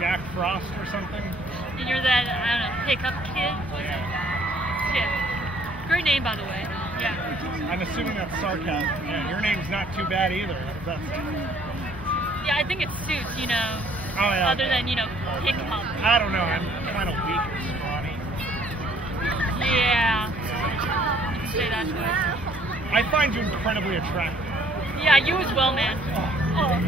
Jack Frost or something. And you're that, I don't know, pickup kid? Yeah. Great name, by the way. Yeah. I'm assuming that's sarcasm. Yeah, your name's not too bad either. Yeah, I think it suits, you know. Oh, yeah. Other than, you know, pickup. I don't know. I'm kind of weak or scrawny. Yeah. You can say that too. I find you incredibly attractive. Yeah, you as well, man. Oh.